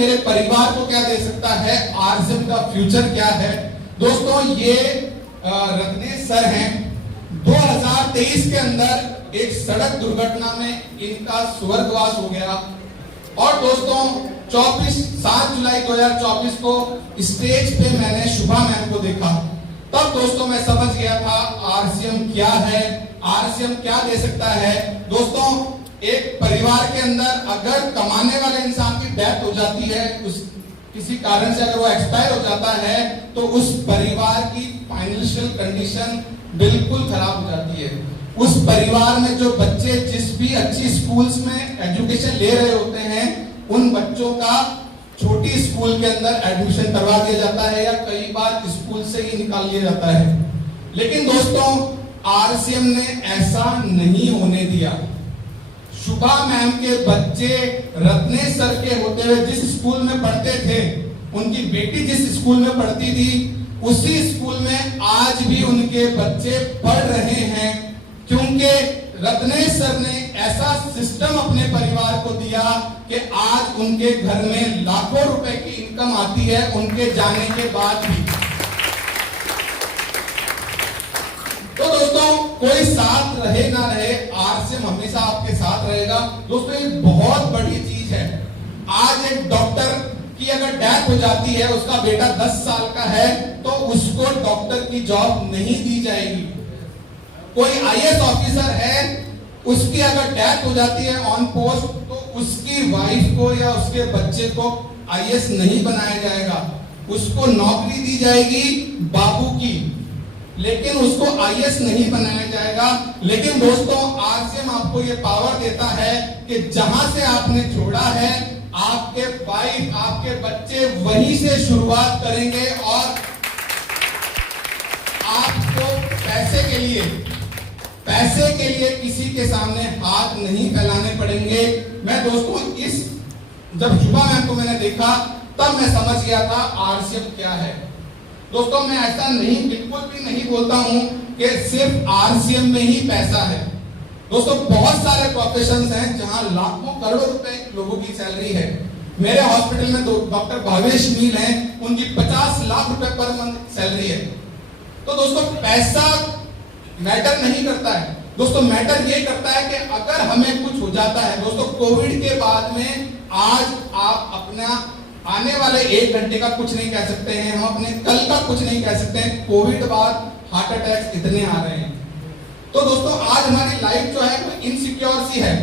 मेरे परिवार को क्या दे सकता है, आरसीएम का फ्यूचर क्या है। दोस्तों ये रत्नेश सर हैं। 2023 के अंदर एक सड़क दुर्घटना में इनका स्वर्गवास हो गया। और दोस्तों 7 जुलाई 2024 को स्टेज पे मैंने शुभा मैम को देखा। तब दोस्तों मैं समझ गया था आरसीएम क्या है, आरसीएम क्या दे सकता है। दोस्तों एक परिवार के अंदर अगर कमाने वाले इंसान की डेथ हो जाती है, उस किसी कारण से अगर वो एक्सपायर हो जाता है, तो उस परिवार की फाइनेंशियल कंडीशन बिल्कुल खराब हो जाती है। उस परिवार में जो बच्चे जिस भी अच्छी स्कूल्स में एजुकेशन ले रहे होते हैं, उन बच्चों का छोटी स्कूल के अंदर एडमिशन करवा दिया जाता है या कई बार स्कूल से ही निकाल लिया जाता है। लेकिन दोस्तों आरसीएम ने ऐसा नहीं होने दिया। शुभा मैम के बच्चे रत्नेश सर के होते हुए जिस स्कूल में पढ़ते थे, उनकी बेटी जिस स्कूल में पढ़ती थी, उसी स्कूल में आज भी उनके बच्चे पढ़ रहे हैं। क्योंकि रत्नेश सर ने ऐसा सिस्टम अपने परिवार को दिया कि आज उनके घर में लाखों रुपए की इनकम आती है उनके जाने के बाद भी। तो दोस्तों कोई साथ रहे ना रहे, आरसीएम हमेशा आपके साथ रहेगा। दोस्तों ये बहुत बड़ी चीज है। आज एक डॉक्टर की अगर डेथ हो जाती है, उसका बेटा 10 साल का है, तो उसको डॉक्टर की जॉब नहीं दी जाएगी। कोई आईएएस ऑफिसर है, उसकी अगर डेथ हो जाती है ऑन पोस्ट, तो उसकी वाइफ को या उसके बच्चे को आईएएस नहीं बनाया जाएगा। उसको नौकरी दी जाएगी बाबू की, लेकिन उसको आईएएस नहीं बनाया जाएगा। लेकिन दोस्तों आरसीएम आपको ये पावर देता है कि जहां से आपने छोड़ा है, आपके वाइफ, आपके बच्चे वहीं से शुरुआत करेंगे और आपको पैसे के लिए किसी के सामने हाथ नहीं फैलाने पड़ेंगे। मैं दोस्तों जब शुभा मैम को मैंने देखा, तब मैं समझ गया था आरसीएम क्या है। दोस्तों मैं ऐसा बिल्कुल भी नहीं बोलता हूं कि सिर्फ आरसीएम में ही पैसा है। दोस्तों बहुत सारे प्रोफेशंस हैं जहां लाखों करोड़ों रुपए लोगों की सैलरी है। मेरे हॉस्पिटल में डॉक्टर भावेश मील हैं, उनकी 50 लाख रुपए पर मंथ सैलरी है। तो दोस्तों पैसा मैटर नहीं करता है। दोस्तों मैटर ये करता है कि अगर हमें कुछ हो जाता है। दोस्तों कोविड के बाद में आज आप अपना आने वाले 1 घंटे का कुछ नहीं कह सकते हैं, हम अपने कल का कुछ नहीं कह सकते हैं। कोविड बाद हार्ट अटैक इतने आ रहे हैं। तो दोस्तों आज हमारी लाइफ जो है वो इनसिक्योर सी है।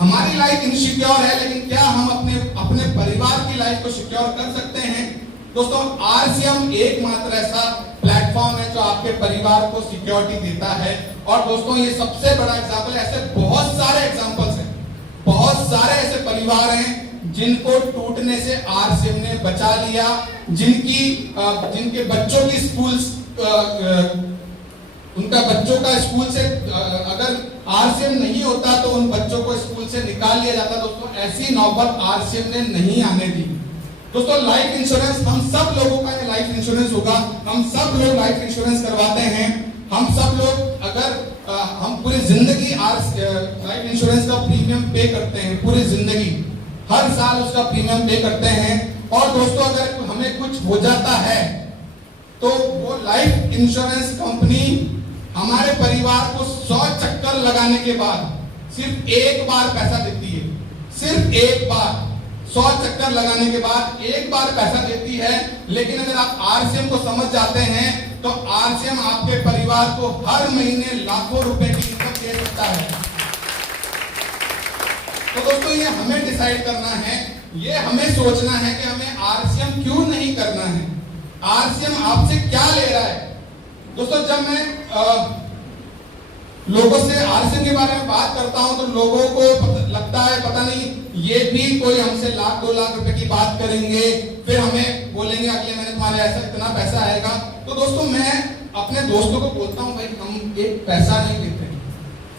हमारी लाइफ इनसिक्योर है, लेकिन क्या हम अपने परिवार की लाइफ को सिक्योर कर सकते हैं? दोस्तों आरसीएम एकमात्र ऐसा प्लेटफॉर्म है जो आपके परिवार को सिक्योरिटी देता है। और दोस्तों ये सबसे बड़ा एग्जाम्पल है। ऐसे बहुत सारे एग्जाम्पल्स हैं, बहुत सारे ऐसे परिवार हैं जिनको टूटने से आरसीएम ने बचा लिया, जिनके बच्चों की उनका बच्चों का स्कूल से अगर आरसीएम नहीं होता तो उन बच्चों को स्कूल से निकाल लिया जाता। दोस्तों ऐसी नौबत आरसीएम ने नहीं आने दी। दोस्तों लाइफ इंश्योरेंस, हम सब लोगों का ये लाइफ इंश्योरेंस होगा। हम सब लोग लाइफ इंश्योरेंस करवाते हैं। हम सब लोग अगर हम पूरी जिंदगी लाइफ इंश्योरेंस का प्रीमियम पे करते हैं, पूरी जिंदगी हर साल उसका प्रीमियम पे करते हैं। और दोस्तों अगर हमें कुछ हो जाता है तो वो लाइफ इंश्योरेंस कंपनी हमारे परिवार को 100 चक्कर लगाने के बाद सिर्फ एक बार पैसा देती है। सिर्फ एक बार, 100 चक्कर लगाने के बाद एक बार पैसा देती है। लेकिन अगर आप आरसीएम को समझ जाते हैं तो आरसीएम आपके परिवार को हर महीने लाखों रुपए की इनकम दे सकता है। तो दोस्तों ये हमें डिसाइड करना है, ये हमें सोचना है कि हमें आरसीएम क्यों नहीं करना है, आरसीएम आपसे क्या ले रहा है। दोस्तों जब मैं लोगों से आरसीएम के बारे में बात करता हूं तो लोगों को लगता है पता नहीं ये भी कोई हमसे 1-2 लाख रुपए की बात करेंगे, फिर हमें बोलेंगे अगले महीने तुम्हारे ऐसा इतना पैसा आएगा। तो दोस्तों मैं अपने दोस्तों को बोलता हूं भाई हम एक पैसा नहीं देते।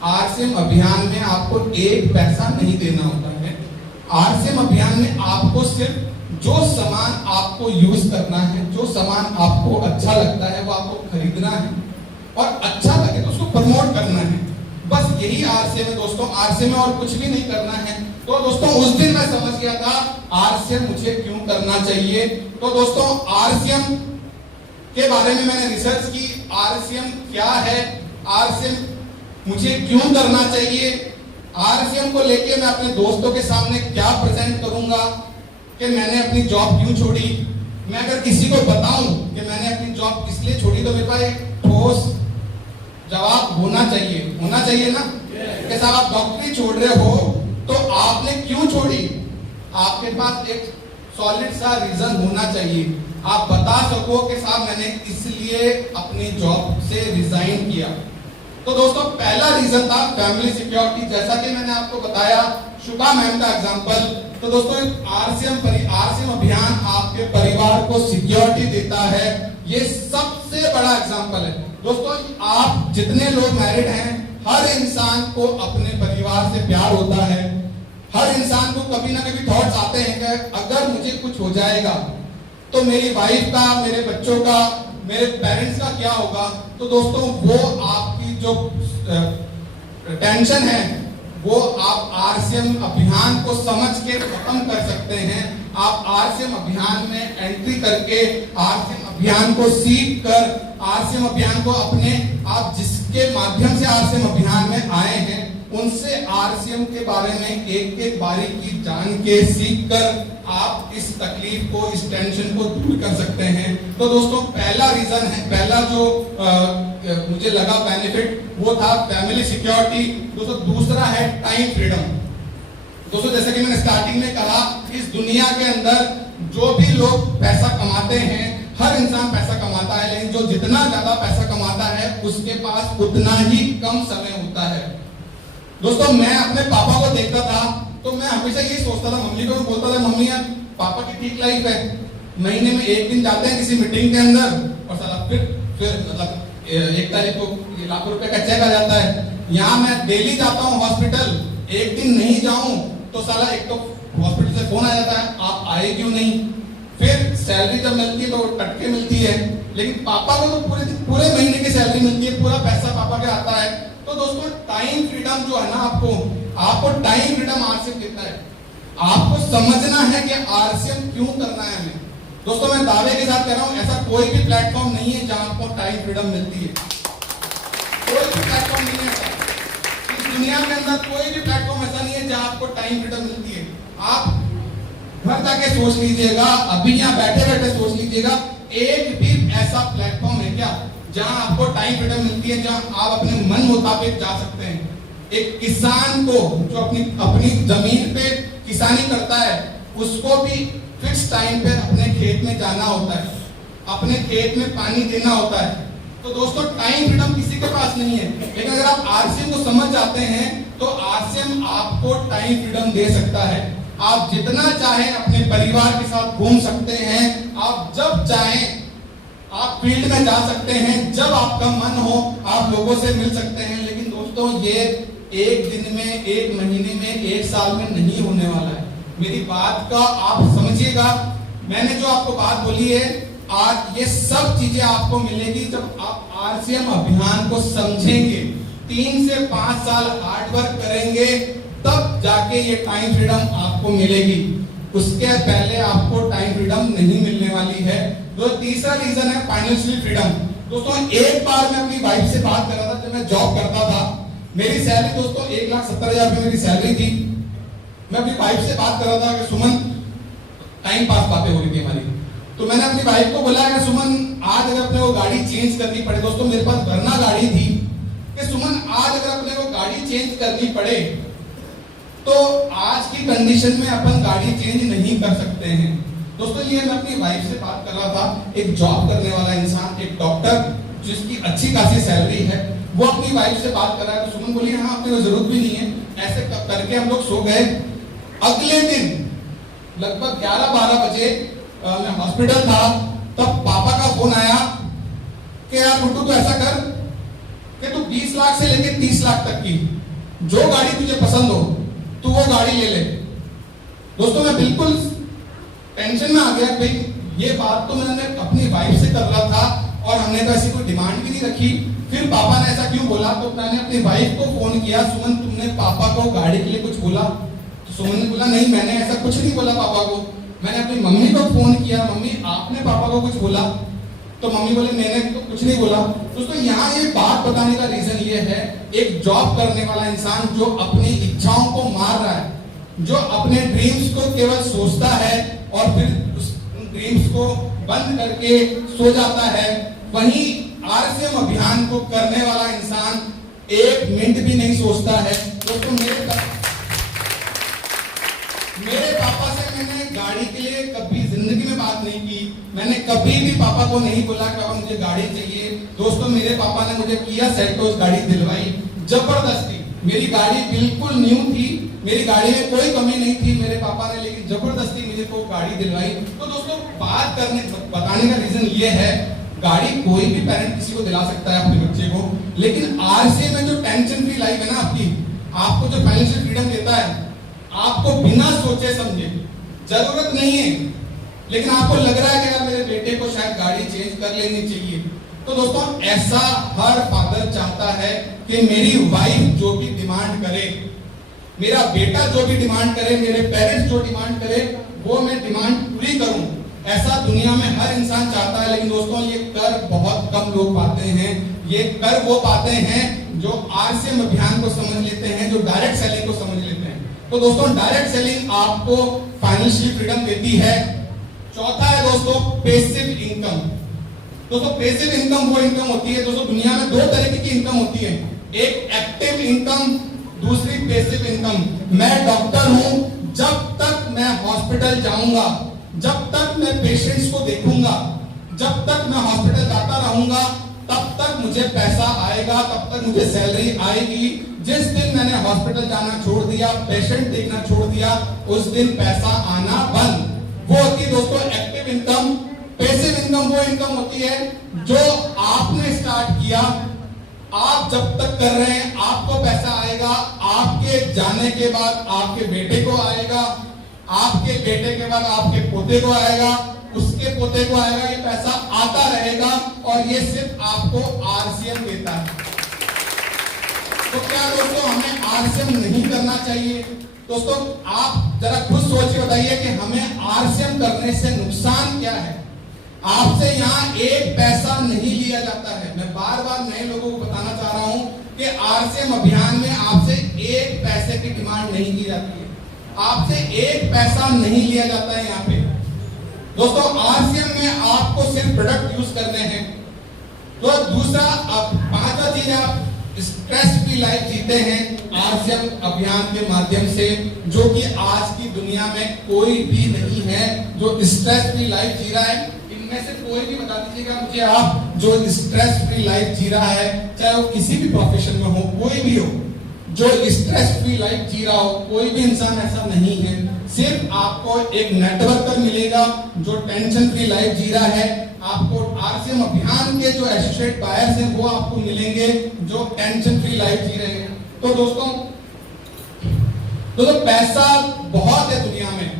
आरसीएम अभियान में आपको एक पैसा नहीं देना होता है। आरसीएम अभियान में आपको सिर्फ जो सामान आपको यूज करना है, जो सामान आपको अच्छा लगता है वो आपको खरीदना है और अच्छा लगे तो उसको प्रमोट करना है। बस यही आरसीएम है दोस्तों। आरसीएम में और कुछ भी नहीं करना है। तो दोस्तों उस दिन मैं समझ गया था आरसीएम मुझे क्यों करना चाहिए। तो दोस्तों आरसीएम के बारे में मैंने रिसर्च की, आरसीएम क्या है, आरसीएम मुझे क्यों करना चाहिए, आरसीएम को लेके मैं अपने दोस्तों के सामने क्या प्रेजेंट करूंगा कि मैंने अपनी जॉब क्यों छोड़ी। मैं अगर किसी को बताऊं कि मैंने अपनी जॉब किस लिए छोड़ी तो मेरे पास एक ठोस जवाब होना चाहिए ना कि साहब आप डॉक्टरी छोड़ रहे हो तो आपने क्यों छोड़ी, आपके पास एक सॉलिड सा रीजन होना चाहिए। आप बता सको कि साहब मैंने इसलिए अपनी जॉब से रिजाइन किया। तो दोस्तों पहला रीजन था फैमिली सिक्योरिटी, जैसा कि मैंने आपको बताया शुभा मैम का एग्जांपल। तो दोस्तों आरसीएम अभियान आपके परिवार को सिक्योरिटी देता है, ये सबसे बड़ा एग्जांपल है। दोस्तों आप जितने लोग मैरिड हैं, हर इंसान को अपने परिवार से प्यार होता है, हर इंसान को कभी ना कभी थॉट्स आते हैं कि अगर मुझे कुछ हो जाएगा तो मेरी वाइफ का, मेरे बच्चों का, मेरे पेरेंट्स का क्या होगा। तो दोस्तों वो आपकी जो टेंशन है वो आप आरसीएम अभियान को समझ के खत्म कर सकते हैं। आप आरसीएम अभियान में एंट्री करके आरसीएम अभियान को सीख कर आरसीएम अभियान को अपने आप जिसके माध्यम से आरसीएम अभियान में आए हैं उनसे आरसीएम के बारे में एक एक बारीकी जान के सीख कर आप इस तकलीफ को, इस टेंशन को दूर कर सकते हैं। तो दोस्तों पहला रीजन है, पहला जो मुझे लगा बेनिफिट वो था फैमिली सिक्योरिटी। दोस्तों दूसरा है टाइम फ्रीडम। दोस्तों जैसा कि मैंने स्टार्टिंग में कहा, इस दुनिया के अंदर जो भी लोग पैसा कमाते हैं, हर इंसान पैसा कमाता है, लेकिन जो जितना ज्यादा पैसा कमाता है उसके पास उतना ही कम समय होता है। दोस्तों मैं अपने पापा को देखता था तो मैं हमेशा यही सोचता था, मम्मी को बोलता था मम्मी यार पापा की ठीक लाइफ है, महीने में एक दिन जाते हैं किसी मीटिंग के अंदर और साला फिर मतलब 1 तारीख को लाखों रुपए का चेक आ जाता है। यहाँ मैं डेली जाता हूँ हॉस्पिटल, एक दिन नहीं जाऊं तो साला एक तो हॉस्पिटल से फोन आ जाता है आप आए क्यों नहीं, फिर सैलरी जब मिलती है तो टटके मिलती है, लेकिन पापा को तो पूरे महीने की सैलरी मिलती है, पूरा पैसा पापा के आता है। तो दोस्तों टाइम फ्रीडम जो है ना, आपको टाइम फ्रीडम आरसीएम देता है। आपको समझना है कि आरसीएम क्यों करना है हमें। दोस्तों मैं दावे के साथ कह रहा हूं ऐसा कोई भी प्लेटफॉर्म नहीं है जहां आपको टाइम फ्रीडम मिलती है, कोई भी प्लेटफॉर्म नहीं है ऐसा। इस दुनिया के अंदर कोई भी प्लेटफॉर्म ऐसा नहीं है जहां आपको टाइम फ्रीडम मिलती है। आप घर जाके सोच लीजिएगा, अभी यहाँ बैठे बैठे सोच लीजिएगा, एक भी ऐसा प्लेटफॉर्म है क्या जहां आपको टाइम फ्रीडम मिलती है, जहां आप अपने मन मुताबिक जा सकते हैं। एक किसान को जो अपनी जमीन पे किसानी करता है उसको भी फिक्स टाइम पे अपने खेत में जाना होता है, अपने खेत में पानी देना होता है। तो दोस्तों टाइम फ्रीडम किसी के पास नहीं है, लेकिन अगर आप आरसीएम को समझ जाते हैं तो आरसीएम आपको टाइम फ्रीडम दे सकता है। आप जितना चाहें अपने परिवार के साथ घूम सकते हैं, आप जब चाहें आप फील्ड में जा सकते हैं, जब आपका मन हो आप लोगों से मिल सकते हैं। लेकिन दोस्तों ये एक दिन में, एक महीने में, एक साल में नहीं होने वाला है। मेरी बात का आप समझिएगा, मैंने जो आपको बात बोली है आज ये सब चीजें आपको मिलेगी जब आप आरसीएम अभियान को समझेंगे, 3 से 5 साल हार्ड वर्क करेंगे, तब जाके ये टाइम फ्रीडम आपको मिलेगी। उसके पहले आपको टाइम फ्रीडम नहीं मिलने वाली है। तो तीसरा रीजन है फाइनेंशियल फ्रीडम। दोस्तों एक बार मैं अपनी वाइफ से बात कर रहा था, जब मैं जॉब करता था, मेरी सैलरी दोस्तों 1,70,000 रुपए मेरी सैलरी थी। मैं अपनी वाइफ से बात कर रहा था कि सुमन टाइम पास बातें हो रही थी हमारी, तो मैंने अपनी वाइफ को बोला कि सुमन आज अगर अपने को गाड़ी चेंज करनी पड़े, दोस्तों मेरे पास वरना गाड़ी थी, कि सुमन आज अगर अपने को गाड़ी चेंज करनी पड़े तो आज की कंडीशन में अपन गाड़ी चेंज नहीं कर सकते हैं। दोस्तों ये मैं अपनी वाइफ से बात कर रहा था, एक जॉब करने वाला इंसान, एक डॉक्टर जिसकी अच्छी खासी सैलरी है, वो अपनी वाइफ से बात कर रहा है। तो सुमन बोली हाँ अपने को जरूरत भी नहीं है। ऐसे करके हम लोग सो गए। अगले दिन लगभग 11-12 बजे मैं हॉस्पिटल था, तब पापा का फोन आया कि यार गुड्डू तो ऐसा कर कि तू 20 लाख से लेके 30 लाख तक की जो गाड़ी तुझे पसंद हो तू वो गाड़ी ले ले। दोस्तों मैं बिल्कुल टेंशन में आ गया, भाई ये बात तो मैंने अपनी वाइफ से कर रहा था और हमने तो ऐसी कोई डिमांड भी नहीं रखी, फिर पापा ने ऐसा क्यों बोला। तो मैंने अपनी वाइफ को फोन किया, सुमन तुमने पापा को गाड़ी के लिए कुछ बोला? तो सुमन ने बोला नहीं मैंने ऐसा कुछ नहीं बोला पापा को। मैंने अपनी मम्मी को फोन किया, मम्मी आपने पापा को कुछ बोला? तो मम्मी बोले मैंने तो कुछ नहीं बोला। दोस्तों यहाँ ये बात बताने का रीजन ये है, एक जॉब करने वाला इंसान जो अपनी इच्छाओं को मार रहा है, जो अपने ड्रीम्स को केवल सोचता है और फिर उस ड्रीम्स को बंद करके सो जाता है, वहीं आरसीएम अभियान को करने वाला इंसान एक मिनट भी नहीं सोचता है। दोस्तों मेरे पापा से मैंने गाड़ी के लिए कभी जिंदगी में बात नहीं की। मैंने कभी भी पापा को नहीं बोला कि पापा मुझे गाड़ी चाहिए। दोस्तों मेरे पापा ने मुझे किया सेल्टोस गाड़ी दिलवाई जबरदस्ती। मेरी गाड़ी बिल्कुल न्यू थी, मेरी गाड़ी में कोई कमी नहीं थी, मेरे पापा ने लेकिन जबरदस्ती मुझे को गाड़ी दिलवाई। तो दोस्तों बात करने बताने का रीजन ये है, गाड़ी कोई भी पेरेंट किसी को दिला सकता है अपने बच्चे को, लेकिन आरसीएम में जो टेंशन फ्री लाइफ है ना आपकी, आपको जो फाइनेंशियल फ्रीडम देता है, आपको बिना सोचे समझे, जरूरत नहीं है लेकिन आपको लग रहा है कि यार मेरे बेटे को शायद गाड़ी चेंज कर लेनी चाहिए। तो दोस्तों ऐसा हर फादर चाहता है कि मेरी वाइफ जो भी डिमांड करे, मेरा बेटा जो भी डिमांड करे, मेरे पेरेंट्स जो डिमांड करे वो मैं डिमांड पूरी करूं। ऐसा दुनिया में हर इंसान चाहता है, लेकिन दोस्तों ये कर बहुत कम लोग पाते हैं। ये कर वो पाते हैं जो आरसीएम अभियान को समझ लेते हैं, जो डायरेक्ट सेलिंग को समझ लेते हैं। तो दोस्तों डायरेक्ट सेलिंग आपको फाइनेंशियल फ्रीडम देती है। चौथा है दोस्तों पैसिव इनकम। दोस्तों पैसिव इनकम वो इनकम होती है, दोस्तों दुनिया में दो तरीके की इनकम होती है, एक एक्टिव इनकम, दूसरी पैसिव इनकम। मैं डॉक्टर हूं, जब तक मैं हॉस्पिटल जाऊंगा, जब तक मैं पेशेंट्स को देखूंगा, जब तक मैं हॉस्पिटल जाता रहूंगा, तब तक मुझे पैसा आएगा, तब तक मुझे सैलरी आएगी। जिस दिन मैंने हॉस्पिटल जाना छोड़ दिया, पेशेंट देखना छोड़ दिया, उस दिन पैसा आना बंद। वो होती है दोस्तों एक्टिव इनकम। पैसिव इनकम वो इनकम होती है जो आपने स्टार्ट किया, आप जब तक कर रहे हैं आपको पैसा आएगा, आपके जाने के बाद आपके बेटे को आएगा, आपके बेटे के बाद आपके पोते को आएगा, उसके पोते को आएगा, ये पैसा आता रहेगा और ये सिर्फ आपको आरसीएम देता है। तो क्या दोस्तों हमें आरसीएम नहीं करना चाहिए? दोस्तों आप जरा खुद सोच के बताइए कि हमें आरसीएम करने से नुकसान क्या है। आपसे यहाँ एक पैसा नहीं लिया जाता है। मैं बार बार नए लोगों को बताना चाह रहा हूं कि आरसीएम अभियान में आपसे एक पैसे की डिमांड नहीं की जाती है, आपसे एक पैसा नहीं लिया जाता है यहाँ पे। दोस्तों आरसीएम में आपको सिर्फ प्रोडक्ट यूज करने हैं। तो दूसरा पांचवा चीज, आप स्ट्रेस फ्री लाइफ जीते हैं आरसीएम अभियान के माध्यम से, जो कि आज की दुनिया में कोई भी नहीं है जो स्ट्रेस फ्री लाइफ जी रहा है। इनमें से कोई भी बता दीजिएगा मुझे आप जो स्ट्रेस फ्री लाइफ जी रहा है, चाहे वो किसी भी प्रोफेशन में हो, कोई भी हो, जो स्ट्रेस फ्री लाइफ जी रहा हो, कोई भी इंसान ऐसा नहीं है। सिर्फ आपको एक नेटवर्कर मिलेगा जो टेंशन फ्री लाइफ जी रहा है। आपको आरसीएम अभियान के जो एसोसिएट बायर्स हैं वो आपको मिलेंगे जो टेंशन फ्री लाइफ जी रहे हैं। तो दोस्तों पैसा बहुत है दुनिया में,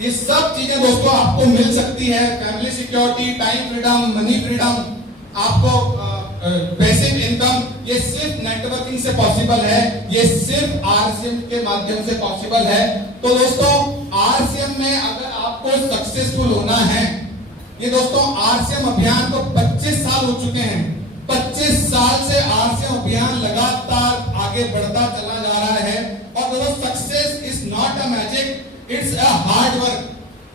ये सब चीजें दोस्तों आपको मिल सकती है। Family security, time freedom, money freedom, आपको पैसिव इनकम, ये सिर्फ नेटवर्किंग से पॉसिबल है, ये सिर्फ आरसीएम के माध्यम से पॉसिबल है। तो दोस्तों आरसीएम में अगर आपको सक्सेसफुल होना है, ये दोस्तों आरसीएम अभियान को 25 साल हो चुके हैं। 25 साल से आरसीएम अभियान लगातार आगे बढ़ता चला जा रहा है। और दोस्तों success is not a magic, it's a hard work.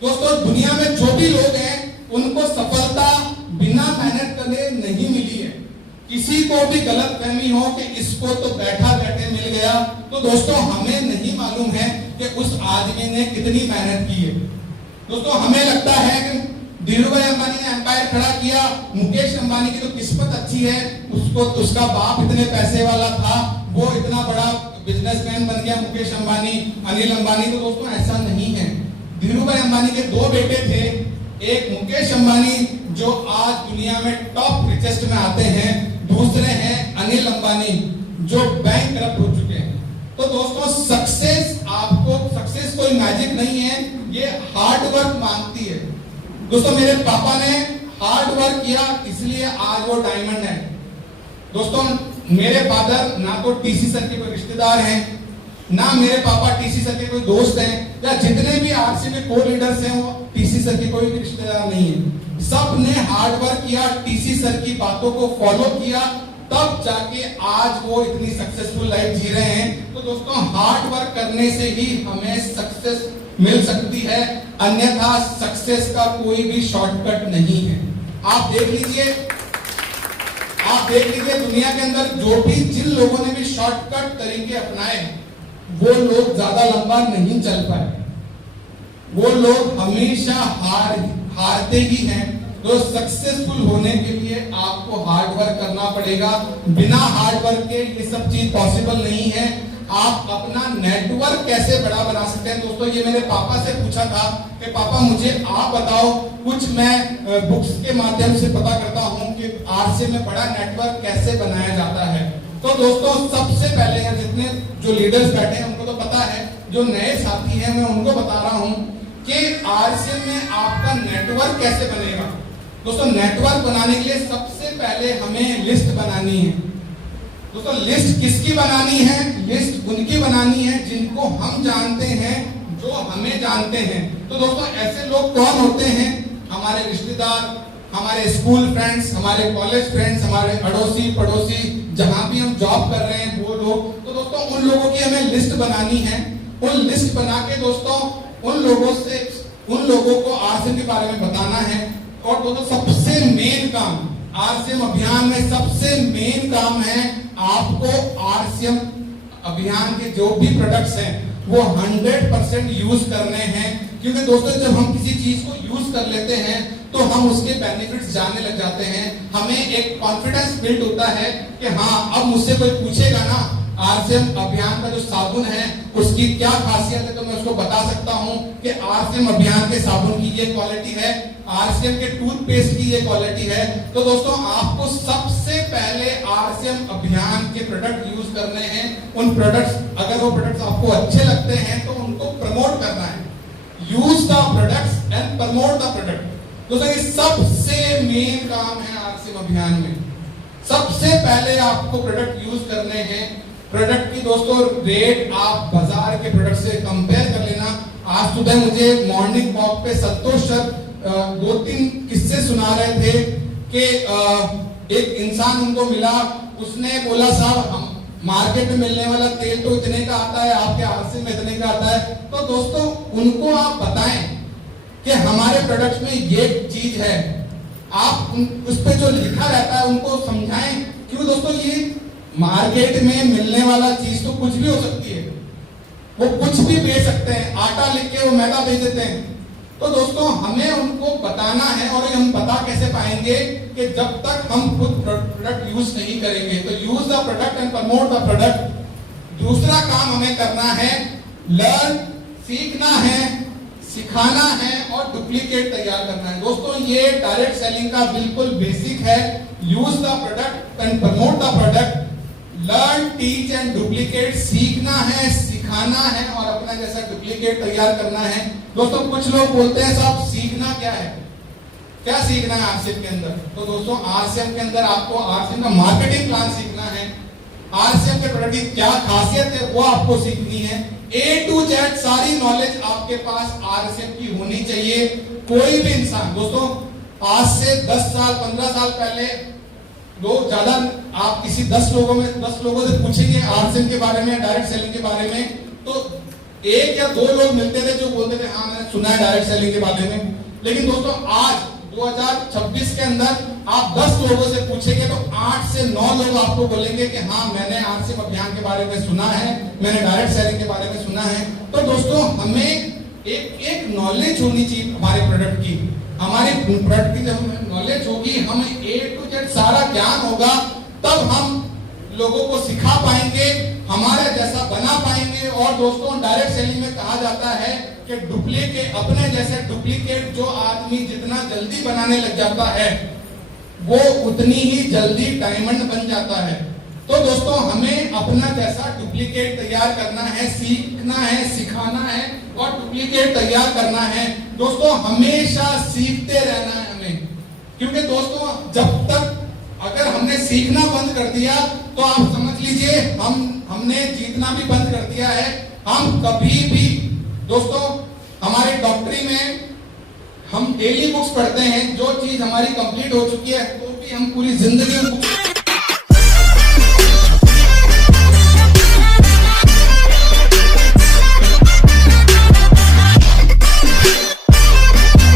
दोस्तों दुनिया में जो भी लोग हैं उनको सफलता बिना मेहनत करने नहीं मिली है। किसी को भी गलत फहमी हो कि इसको तो बैठा बैठे मिल गया, तो दोस्तों हमें नहीं मालूम है कि उस आदमी ने कितनी मेहनत की है। दोस्तों हमें लगता है कि धीरूभाई अंबानी ने एम्पायर खड़ा किया, मुकेश अंबानी की तो किस्मत अच्छी है, उसको उसका बाप इतने पैसे वाला था, वो इतना बड़ा बिजनेसमैन बन गया मुकेश अंबानी, अनिल अंबानी। तो दोस्तों ऐसा नहीं है। धीरूभाई अंबानी के दो बेटे थे, एक मुकेश अंबानी जो आज दुनिया में टॉप रिचेस्ट में आते हैं, दूसरे हैं अनिल अंबानी जो बैंक करप्ट हो चुके हैं। तो दोस्तों सक्सेस कोई मैजिक नहीं है, ये हार्ड वर्क मांगती है। दोस्तों मेरे पापा ने हार्ड वर्क किया, इसलिए आज वो डायमंड है। दोस्तों मेरे फादर ना तो टीसी सर के कोई रिश्तेदार हैं, ना मेरे पापा टीसी सर के कोई दोस्त हैं, या जितने भी आरसी में को लीडर्स हैं वो टीसी सर के कोई भी रिश्तेदार नहीं है। सब ने हार्ड वर्क किया, टीसी सर की बातों को फॉलो किया, तब जाके आज वो इतनी सक्सेसफुल लाइफ जी रहे हैं। तो दोस्तों हार्ड वर्क करने से ही हमें सक्सेस मिल सकती है, अन्यथा सक्सेस का कोई भी शॉर्टकट नहीं है। आप देख लीजिए दुनिया के अंदर जो भी जिन लोगों ने भी शॉर्टकट तरीके अपनाए वो लोग ज्यादा लंबा नहीं चल पाए, वो लोग हमेशा हारते ही हैं। तो सक्सेसफुल होने के लिए आपको हार्ड वर्क करना पड़ेगा। बिना हार्ड वर्क के ये सब चीज पॉसिबल नहीं है। आप अपना नेटवर्क कैसे बड़ा बना सकते हैं? दोस्तों ये मेरे पापा से पूछा था कि पापा मुझे आप बताओ, कुछ मैं बुक्स के माध्यम से पता करता हूं कि आरसी में बड़ा नेटवर्क कैसे बनाया जाता है। तो दोस्तों सबसे पहले जितने जो लीडर्स बैठे हैं उनको तो पता है, जो नए साथी हैं मैं उनको बता रहा हूं कि आरसी में आपका नेटवर्क कैसे बनेगा। दोस्तों नेटवर्क बनाने के लिए सबसे पहले हमें लिस्ट बनानी है। दोस्तों लिस्ट किसकी बनानी है? लिस्ट उनकी बनानी है जिनको हम जानते हैं, जो हमें जानते हैं। तो दोस्तों ऐसे लोग कौन होते हैं? हमारे रिश्तेदार, हमारे स्कूल फ्रेंड्स, हमारे कॉलेज फ्रेंड्स, हमारे अड़ोसी पड़ोसी, जहां भी हम जॉब कर रहे हैं वो लोग। तो दोस्तों उन लोगों की हमें लिस्ट बनानी है। उन लिस्ट बना के दोस्तों उन लोगों को आरसीएम के बारे में बताना है। और दोस्तों सबसे मेन काम आरसीएम अभियान में सबसे मेन काम है, आपको आरसीएम अभियान के जो भी प्रोडक्ट्स हैं वो 100% यूज करने हैं। क्योंकि दोस्तों जब हम किसी चीज को यूज कर लेते हैं तो हम उसके बेनिफिट्स जानने लग जाते हैं, हमें एक कॉन्फिडेंस बिल्ड होता है कि हाँ अब मुझसे कोई पूछेगा ना आरसीएम अभियान का जो साबुन है उसकी क्या खासियत है, तो मैं उसको बता सकता हूं कि आरसीएम अभियान के साबुन की ये क्वालिटी है, आरसीएम के टूथपेस्ट की ये क्वालिटी है। तो दोस्तों आपको सबसे पहले आरसीएम अभियान के प्रोडक्ट यूज करने हैं। उन प्रोडक्ट्स, अगर वो प्रोडक्ट्स आपको अच्छे लगते हैं तो उनको प्रमोट करना है। Use the products and promote the product. दोस्तों ये सबसे मेन काम है आरसीएम अभियान में। सबसे पहले आपको प्रोडक्ट यूज करने हैं। प्रोडक्ट की दोस्तों रेट आप बाजार के प्रोडक्ट से कंपेयर कर लेना। आज सुबह मुझे मॉर्निंग वॉक पे संतोष सर 2-3 किस्से सुना रहे थे कि एक इंसान उनको मिला, उसने बोला साहब हम मार्केट में मिलने वाला तेल तो इतने का आता है, आपके आरसीएम में इतने का आता है। तो दोस्तों उनको आप बताएं कि हमारे प्रोडक्ट में ये चीज है, आप उस पे जो लिखा रहता है उनको समझाएं। क्यों दोस्तों ये मार्केट में मिलने वाला चीज तो कुछ भी हो सकती है, वो कुछ भी बेच सकते हैं, आटा लिख के वो मैदा बेच देते हैं। तो दोस्तों हमें उनको बताना है। और हम बता कैसे पाएंगे कि जब तक हम खुद प्रोडक्ट यूज नहीं करेंगे। तो use the product and promote the product. दूसरा काम हमें करना है, लर्न, सीखना है, सिखाना है और डुप्लीकेट तैयार करना है। दोस्तों ये डायरेक्ट सेलिंग का बिल्कुल बेसिक है। Use the product and promote the product, learn, teach and duplicate. सीखना है, सिखाना है और अपना जैसा डुप्लीकेट तैयार करना है। दोस्तों कुछ लोग बोलते हैं साहब सीखना क्या है, क्या सीखना है आरसीएम के अंदर? तो दोस्तों आरसीएम के अंदर आपको आरसीएम का मार्केटिंग प्लान सीखना है, आरसीएम के प्रोडक्ट की क्या खासियत है वो आपको सीखनी है। A to Z सारी नॉलेज आपके पास आरसीएम की होनी चाहिए। कोई भी इंसान दोस्तों आज से 10 साल 15 साल पहले लोग ज्यादा, आप किसी 10 लोगों से पूछेंगे आरसीएम के बारे में, डायरेक्ट सेलिंग के बारे में, तो 1 या 2 लोग मिलते थे जो बोलते थे हाँ मैंने सुना है डायरेक्ट सेलिंग के बारे में। लेकिन दोस्तों आज 2026 के अंदर आप 10 लोगों से पूछेंगे तो 8 से 9 लोग आपको बोलेंगे कि हाँ मैंने आरसीएम अभियान के बारे में सुना है, मैंने डायरेक्ट सेलिंग के बारे में सुना है। तो दोस्तों हमें एक नॉलेज होनी चाहिए हमारे प्रोडक्ट की। हमारे प्रोडक्ट की जब हमें नॉलेज होगी, हमें A to Z सारा ज्ञान होगा, तब हम लोगों को सिखा पाएंगे, हमारे जैसा बना पाएंगे। और दोस्तों डायरेक्ट सेलिंग में कहा जाता है कि डुप्लीकेट, अपने जैसे डुप्लीकेट जो आदमी जितना जल्दी बनाने लग जाता है वो उतनी ही जल्दी डायमंड बन जाता है। तो दोस्तों हमें अपना जैसा डुप्लीकेट तैयार करना है, सीखना है, सिखाना है और डुप्लीकेट तैयार करना है। दोस्तों हमेशा सीखते रहना है हमें, क्योंकि दोस्तों जब तक अगर हमने सीखना बंद कर दिया तो आप समझ लीजिए हमने जीतना भी बंद कर दिया है। हम कभी भी दोस्तों हमारे डॉक्टरी में हम डेली बुक्स पढ़ते हैं, जो चीज हमारी कंप्लीट हो चुकी है तो भी हम पूरी जिंदगी